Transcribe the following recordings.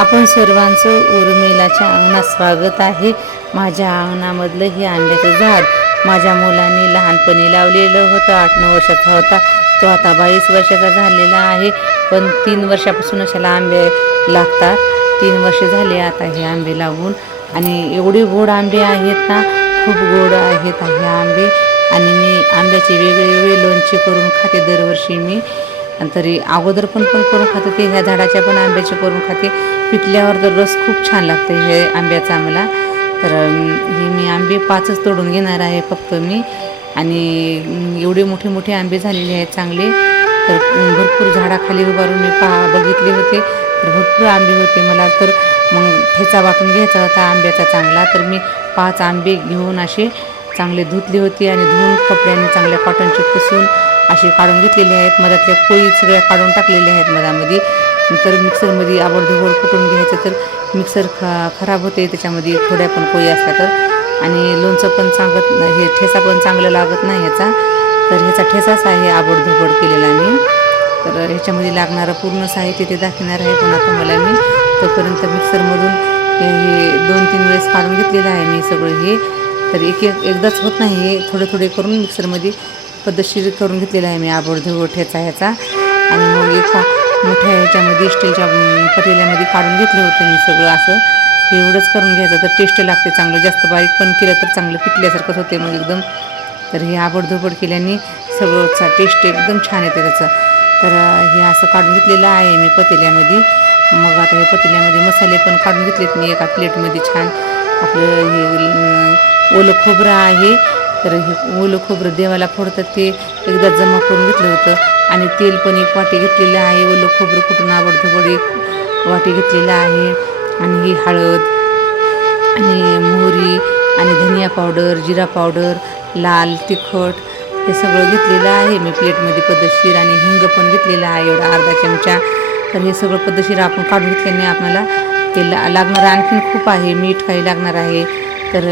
आपण सर्वांचं उर्मिलाच्या अंगणात स्वागत आहे. माझ्या अंगणामधलं हे आंब्याचं झाड माझ्या मुलांनी लहानपणी लावलेलं होतं. आठ नऊ वर्षाचा होता. तो आता बावीस वर्षाचा झालेला आहे. पण तीन वर्षापासून अशाला आंबे लागतात. तीन वर्ष झाले आता हे आंबे लागून. आणि एवढे गोड आंबे आहेत ना खूप गोड आहेत हे आंबे. आणि मी आंब्याचे वेगळे वेगळे लोणचे करून खाते दरवर्षी मी. आणि तरी अगोदर पण पण करून खाते ते ह्या झाडाच्या पण आंब्याचे करून खाते. पिकल्यावर तर रस खूप छान लागते हे आंब्याचा आम्हाला. तर हे मी आंबे पाचच तोडून घेणार आहे फक्त मी. आणि एवढे मोठे मोठे आंबे झालेले आहेत चांगले. तर भरपूर झाडाखाली उभारून मी पहा बघितले होते. तर भरपूर आंबे होते मला. तर मग ठेचा वाटून घ्यायचा होता आंब्याचा चांगला. तर मी पाच आंबे घेऊन असे चांगले धुतले होते आणि धुवून कपड्याने चांगल्या कॉटनचे पुसून असे काढून घेतलेले आहेत. मधातल्या कोळी सगळ्या काढून टाकलेल्या आहेत मधामध्ये. तर मिक्सरमध्ये आबडधोबड कुटून घ्यायचं तर मिक्सर ख खराब होते त्याच्यामध्ये थोड्या पण कोळी असल्या तर. आणि लोणचं पण सांगत हे ठेचा पण चांगलं लागत नाही ह्याचा. तर ह्याचा ठेचाच आहे आबडधोबड केलेला मी. तर ह्याच्यामध्ये लागणारं पूर्ण साहित्य ते दाखवणार आहे पुन्हा तुम्हाला मी. तोपर्यंत मिक्सरमधून हे दोन तीन वेळेस काढून घेतलेलं आहे मी सगळं हे. तर एक एक एकदाच होत नाही हे. थोडे थोडे करून मिक्सरमध्ये पद्धतशीर करून घेतलेलं आहे मी आबडधोबड ठेचा ह्याचा. आणि मग एका मोठ्या ह्याच्यामध्ये स्टीलच्या पतेल्यामध्ये काढून घेतलं होतं मी सगळं असं. हे एवढंच करून घ्यायचं तर टेस्ट लागते चांगलं. जास्त बारीक पण केलं तर चांगलं पिटल्यासारखंच होते मग एकदम. तर हे आबडधोबड केल्याने सगळंचा टेस्ट एकदम छान येते त्याचं. तर हे असं काढून घेतलेलं आहे मी पतेल्यामध्ये. मग आता हे पतेल्यामध्ये मसाले पण काढून घेतलेत मी एका प्लेटमध्ये छान. आपलं हे ओलं खोबरं आहे. तर हे ओलं खोबरं देवाला फोडतात ते एकदा जमा करून घेतलं होतं. आणि तेल पण एक वाटी घेतलेलं आहे. ओलं खोबरं कुठून आवडतं एक वाटी घेतलेलं आहे. आणि ही हळद आणि मोहरी आणि धनिया पावडर जिरा पावडर लाल तिखट हे सगळं घेतलेलं आहे. मी प्लेटमध्ये पद्धतशीर आणि हिंग पण घेतलेलं आहे. एवढा अर्धा चमचा. तर हे सगळं पद्धतशीर आपण काढून घेतल्याने आपल्याला ते ला लागणारं आणखीन खूप आहे. मीठ काही लागणार आहे. तर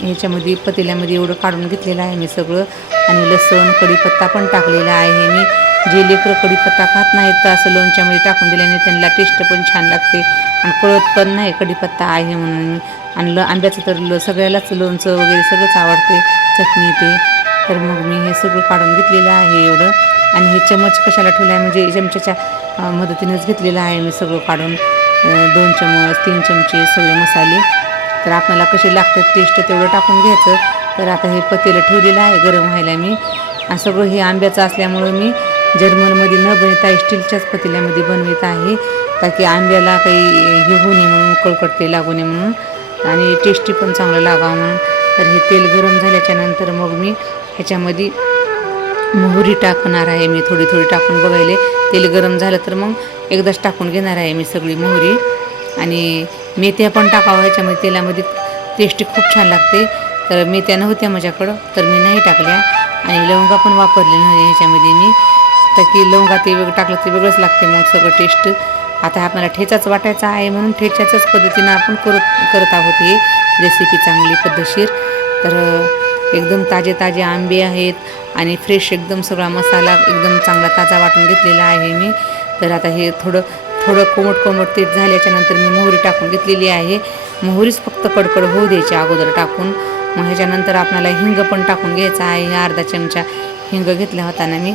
ह्याच्यामध्ये पतेल्यामध्ये एवढं काढून घेतलेलं आहे मी सगळं. आणि लसण कढीपत्ता पण टाकलेला आहे मी. जे लेकरं कढीपत्ता खात नाहीत तर असं लोणच्यामध्ये टाकून दिल्याने त्यांना टेस्ट पण छान लागते. आणि कळत पण नाही कढीपत्ता आहे म्हणून आणि ल आंब्याचं तर ल सगळ्यालाच लोणचं वगैरे सगळंच आवडते. चटणी ते. तर मग मी हे सगळं काढून घेतलेलं आहे एवढं. आणि हे चमच कशाला ठेवला आहे म्हणजे चमच्याच्या मदतीनेच घेतलेलं आहे मी सगळं काढून. दोन चमच तीन चमचे सगळे मसाले. तर आपल्याला कशी लागतात टेस्ट तेवढं टाकून घ्यायचं. तर आता हे पतेलं ठेवलेलं आहे गरम व्हायला मी. आणि सगळं हे आंब्याचं असल्यामुळं मी जर्मनमध्ये न बनवता स्टीलच्याच पतेल्यामध्ये बनवित आहे. ताकी आंब्याला काही हे होऊ नये म्हणून कळकटते लागू नये म्हणून. आणि टेस्टी पण चांगलं लागावं म्हणून. तर हे तेल गरम झाल्याच्यानंतर मग मी ह्याच्यामध्ये मोहरी टाकणार आहे मी. थोडी थोडी टाकून बघायले. तेल गरम झालं तर मग एकदाच टाकून घेणार आहे मी सगळी मोहरी. आणि मेथ्या पण टाकावं ह्याच्यामध्ये तेलामध्ये टेस्टी खूप छान लागते. तर मेथ्या नव्हत्या माझ्याकडं तर मी नाही टाकल्या. आणि लवंगा पण वापरले नव्हते ह्याच्यामध्ये मी. तर की लवंगा ते वेगळं टाकलं ते वेगळंच लागते मग सगळं टेस्ट आता आपल्याला ठेचाच वाटायचा आहे म्हणून ठेच्याच्याच पद्धतीनं आपण करत करत आहोत ही रेसिपी चांगली पद्धतशीर. तर एकदम ताजे ताजे आंबे आहेत आणि फ्रेश एकदम सगळा मसाला एकदम चांगला ताजा वाटून घेतलेला आहे मी. तर आता हे थोडं थोडं कोमट कोमट तेल झाल्याच्यानंतर मी मोहरी टाकून घेतलेली आहे. मोहरीच फक्त कडकड होऊ द्यायची अगोदर टाकून. मग ह्याच्यानंतर आपल्याला हिंग पण टाकून घ्यायचा आहे. हे अर्धा चमचा हिंग घेतला होता ना मी.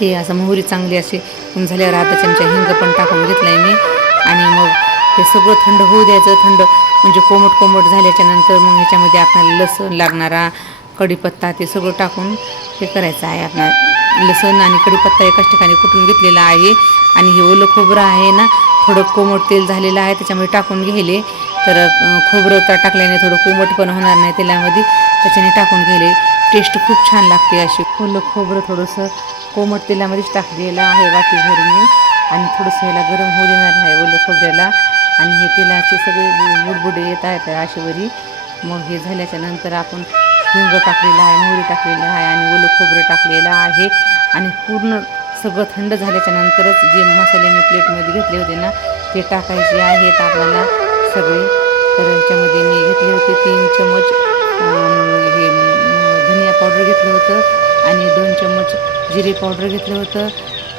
ते असं मोहरी चांगली अशी झाल्यावर अर्धा चमचा हिंग पण टाकून घेतला आहे मी. आणि मग हे सगळं थंड होऊ द्यायचं. थंड म्हणजे कोमट कोमट झाल्याच्यानंतर मग ह्याच्यामध्ये आपल्याला लसूण लागणारा कढीपत्ता ते सगळं टाकून हे करायचं आहे आपल्याला. म्हणजे लसण आणि कढीपत्ता एकाच ठिकाणी कुटून घेतलेला आहे. आणि हे ओलं खोबरं आहे ना थोडं कोमट तेल झालेलं आहे त्याच्यामध्ये टाकून घ्यायले तर खोबरं तर टाकल्याने थोडं कोमट पण होणार नाही तेलामध्ये त्याच्याने टाकून घ्यायले टेस्ट खूप छान लागते अशी. ओलं खोबरं थोडंसं कोमट तेलामध्येच टाकलेलं आहे वाटीभर मी आणि थोडंसं ह्याला गरम होऊ देणार आहे ओलं खोबऱ्याला. आणि हे तेलाचे सगळे बुडबुडे येत आहेत आशेवरी. मग हे झाल्याच्यानंतर आपण हिंग टाकलेलं आहे मोहरी टाकलेलं आहे आणि ओलं खोबरं टाकलेलं आहे. आणि पूर्ण सगळं थंड झाल्याच्या नंतरच जे मसाले मी प्लेटमध्ये घेतले होते ना ते टाकायचे आहेत आपल्याला सगळे. तर ह्याच्यामध्ये मी घेतले होते तीन चमच हे धनिया पावडर घेतलं होतं आणि दोन चमच जिरे पावडर घेतलं होतं.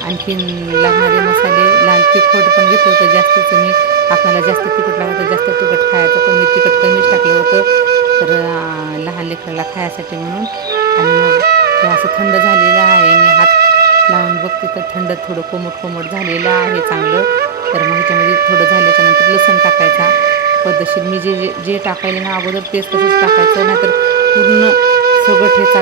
आणखीन लागणारे मसाले लाल तिखट पण घेतलं होतं जास्तीचं. मी आपल्याला जास्त तिखट लागतं जास्त तिखट खायचं पण मी तिखट कमीच टाकलं होतं. तर लहान लेकराला खायसाठी म्हणून. आणि मग ते असं थंड झालेलं आहे. मी हात लावून बघते तर थंड थोडं कोमट कोमट झालेलं आहे चांगलं. तर मग ह्याच्यामध्ये थोडं झाल्याच्यानंतर लसण टाकायचा. पद्धतशीर मी जे जे जे टाकायले ना अगोदर तेच तसंच टाकायचं नाहीतर पूर्ण सगळं ठेचा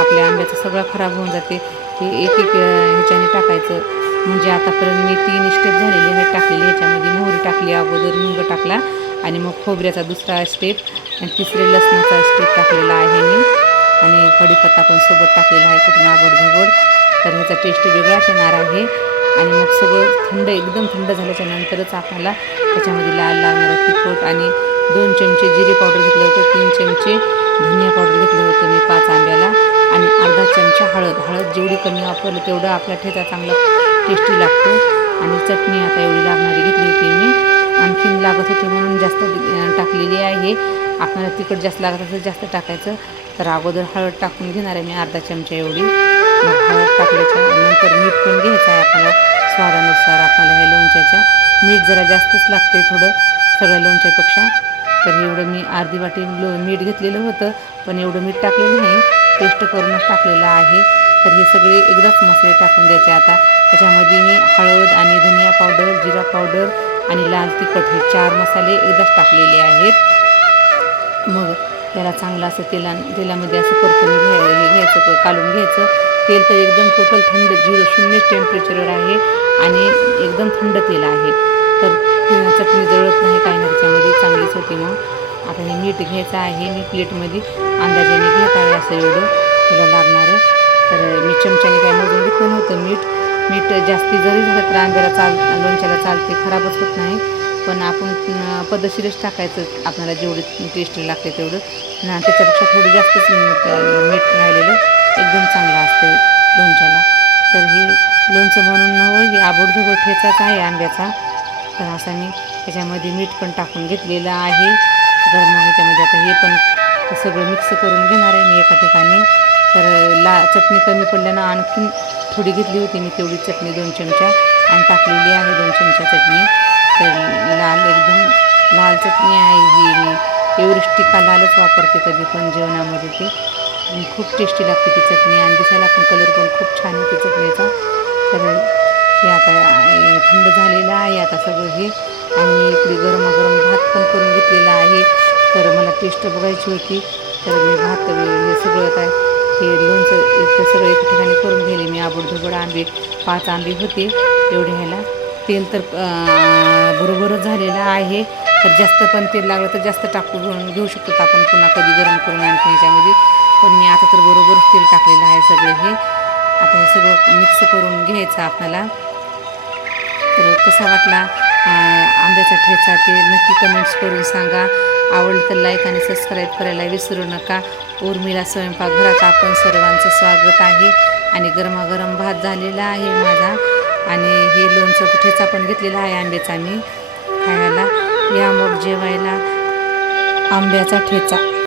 आपल्या आंब्याचं सगळं खराब होऊन जाते. हे एक एक ह्याच्याने टाकायचं. म्हणजे आतापर्यंत मी तीन स्टेप झालेले आहेत टाकलेले. ह्याच्यामध्ये मोहरी टाकली अगोदर मुंग टाकला आणि मग खोबऱ्याचा दुसरा स्टेप आणि तिसरे लसणाचा स्टेप टाकलेला आहे मी. आणि कढीपत्ता पण सोबत टाकलेला आहे. कुठून आबड धबड तर ह्याचा टेस्ट वेगळाच येणार आहे. आणि मग सगळं थंड एकदम थंड झाल्याच्या नंतरच आपल्याला त्याच्यामध्ये लाल लागणारं तिखट आणि दोन चमचे जिरे पावडर घेतलं होतं तीन चमचे धनिया पावडर घेतलं होतं मी पाच आंब्याला. आणि अर्धा चमचा हळद. हळद जेवढी कमी वापरलं तेवढं आपला ठेचा चांगला टेस्टी लागतो. आणि चटणी आता एवढी लागणारी घेतली होती मी. आणखीन लागत होती म्हणून जास्त टाकलेली आहे. आपल्याला तिखट जास्त लागत असेल जास्त टाकायचं. तर अगोदर हळद टाकून घेणार आहे मी अर्धा चमचा एवढी. हळद टाकल्याच्या नंतर मीठ पण घ्यायचं आहे आपल्याला. स्वादानुसार आपल्याला हे लोणच्याच्या मीठ जरा जास्तच लागते थोडं सगळ्या लोणच्यापेक्षा. तर एवढं मी अर्धी वाटी लो मीठ घेतलेलं होतं पण एवढं मीठ टाकलेलं नाही. टेस्ट करूनच टाकलेलं आहे. तर हे सगळे एकदाच मसाले टाकून द्यायचे आता. त्याच्यामध्ये मी हळद आणि धनिया पावडर जिरा पावडर आणि लाल तिखट हे चार मसाले एकदाच टाकलेले आहेत. मग त्याला चांगलं असं तेला तेलामध्ये असं परतून घ्यायला हे घ्यायचं कालून काढून घ्यायचं. तेल तर एकदम टोटल थंड झिरो शून्य टेम्परेचरवर आहे आणि एकदम थंड तेल आहे. तर चटणी जळत नाही काही ना त्याच्यामध्ये चांगलीच होती मग. आता हे मीठ घ्यायचं आहे मी प्लेटमध्ये अंदाजाने घेत आहे असं एवढं. त्याला लागणारं. तर मी चमच्याने काय मोजून घेतलं नव्हतं मीठ. मीठ जास्ती जरी झालं तर आंब्याला चाल लोणच्याला चालते खराबच होत नाही. पण आपण पद्धतशीरच टाकायचं आपल्याला जेवढे टेस्ट लागते तेवढं. ना त्याच्यापेक्षा थोडं जास्तच मीठ राहिलेलं एकदम चांगलं असते लोणच्याला. तर हे लोणचं म्हणून हो हे आबडधोबड ठेचाच आहे आंब्याचा. तर असा मी त्याच्यामध्ये मीठ पण टाकून घेतलेलं आहे. तर मग ह्याच्यामध्ये आता हे पण सगळं मिक्स करून घेणार आहे मी एका ठिकाणी. तर ला चटणी कमी पडल्यानं आणखीन थोडी घेतली होती मी तेवढी चटणी दोन चमचा आणि टाकलेली आहे दोन चमचा चटणी. तर लाल एकदम लाल चटणी आहे ही मी. एवढीच लालच वापरते कधी पण जेवणामध्ये ते. खूप टेस्टी लागते ती चटणी आणि दिसायला पण कलर पण खूप छान होते चटणीचा. तर हे आता थंड झालेलं आहे आता सगळं हे. आणि इकडे गरमागरम भात पण करून घेतलेला आहे. तर मला टेस्ट बघायची होती. तर मी भात हे सगळं काय हे लोणचं इतकं सगळं एका ठिकाणी करून गेले. मी आबडधोबड आंबे पाच आंबे होते. एवढे ह्याला. तेल तर बरोबरच झालेलं आहे. तर जास्त पण तेल लागलं तर जास्त टाकू घेऊन घेऊ शकतो. आपण पुन्हा कधी गरम करून आणखी ह्याच्यामध्ये. पण मी आता तर बरोबरच तेल टाकलेलं आहे सगळं हे. आता हे सगळं मिक्स करून घ्यायचं आपल्याला. तर कसा वाटला आंब्याचा ठेचा ते नक्की कमेंट्स करून सांगा. आवडलं तर लाईक आणि सबस्क्राईब करायला विसरू नका. उर्मिला स्वयंपाकघरात आपण सर्वांचं स्वागत आहे. आणि गरमागरम भात झालेला आहे माझा. आणि हे लोणचं ठेचा पण घेतलेला आहे आंब्याचा मी खायला. या मग जेवायला आंब्याचा ठेचा.